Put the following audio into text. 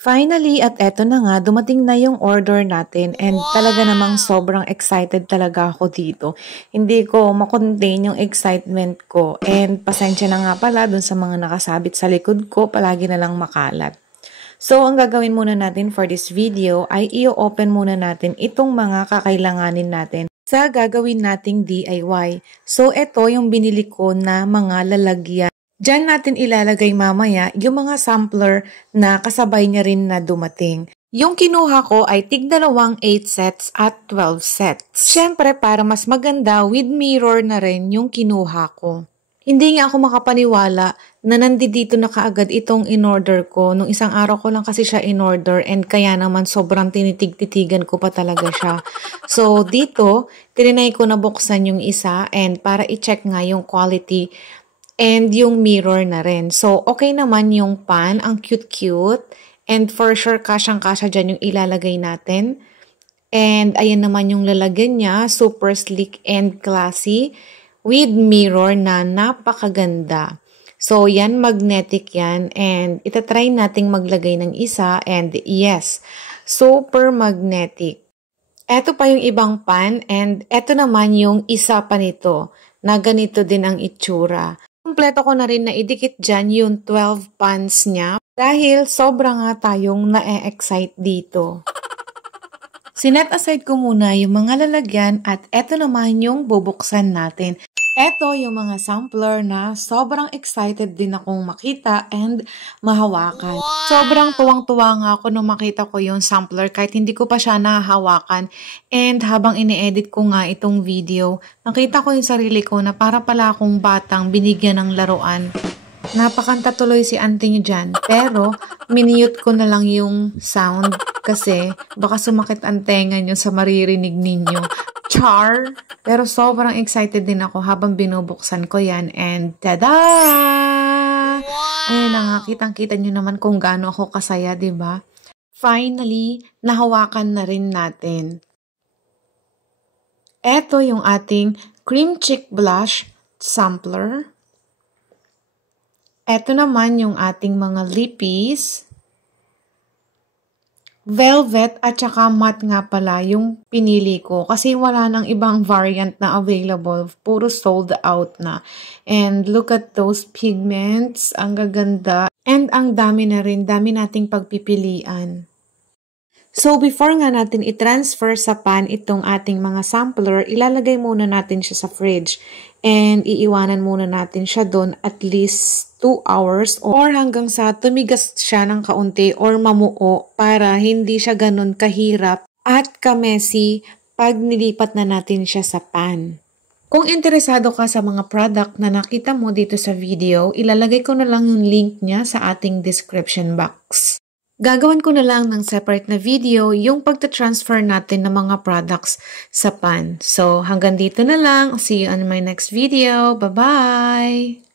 Finally, at eto na nga, dumating na yung order natin and talaga namang sobrang excited talaga ako dito. Hindi ko makontain yung excitement ko and pasensya na nga pala dun sa mga nakasabit sa likod ko, palagi na lang makalat. So, ang gagawin muna natin for this video ay i-open muna natin itong mga kakailanganin natin sa gagawin nating DIY. So, ito yung binili ko na mga lalagyan. Diyan natin ilalagay mamaya yung mga sampler na kasabay niya rin na dumating. Yung kinuha ko ay tig-2 8 sets at 12 sets. Siyempre, para mas maganda, with mirror na rin yung kinuha ko. Hindi nga ako makapaniwala na nandito na kaagad itong in-order ko. Nung isang araw ko lang kasi siya in-order and kaya naman sobrang tinitig-titigan ko pa talaga siya. So, dito, tinry ko na buksan yung isa and para i-check nga yung quality and yung mirror na rin. So, okay naman yung pan. Ang cute-cute. And for sure, kasyang-kasya dyan yung ilalagay natin. And ayan naman yung lalagyan niya. Super sleek and classy. With mirror na napakaganda. So, yan, magnetic yan. And itatry nating maglagay ng isa. And yes, super magnetic. Eto pa yung ibang pan. And eto naman yung isa pa nito. Na ganito din ang itsura. Kompleto ko na rin na idikit dyan yung 12 pans niya dahil sobra nga tayong na-excite dito. Sinet aside ko muna yung mga lalagyan at eto naman yung bubuksan natin. Eto yung mga sampler na sobrang excited din akong makita and mahawakan. Wow! Sobrang tuwang-tuwa nga ako nung makita ko yung sampler kahit hindi ko pa siya nahahawakan. And habang ini-edit ko nga itong video, nakita ko yung sarili ko na para pala akong batang binigyan ng laruan. Napakanta tuloy si auntie niyo dyan. Pero, minute ko na lang yung sound kasi baka sumakit ang tenga nyo sa maririnig ninyo. Char! Pero sobrang excited din ako habang binubuksan ko yan. And tada! Wow! Ayan na nga, kitang-kita nyo naman kung gaano ako kasaya, ba? Diba? Finally, nahawakan na rin natin. Ito yung ating Cream Cheek Blush Sampler. Ito naman yung ating mga lippies. Velvet at saka matte nga pala yung pinili ko kasi wala nang ibang variant na available. Puro sold out na. And look at those pigments. Ang gaganda. And ang dami na rin. Dami nating pagpipilian. So before nga natin i-transfer sa pan itong ating mga sampler, ilalagay muna natin siya sa fridge. And iiwanan muna natin siya doon at least 2 hours or hanggang sa tumigas siya ng kaunti or mamuo para hindi siya ganun kahirap at kamessy pag nilipat na natin siya sa pan. Kung interesado ka sa mga product na nakita mo dito sa video, ilalagay ko na lang yung link niya sa ating description box. Gagawin ko na lang ng separate na video yung pagta-transfer natin ng mga products sa pan. So hanggang dito na lang. See you on my next video. Bye-bye!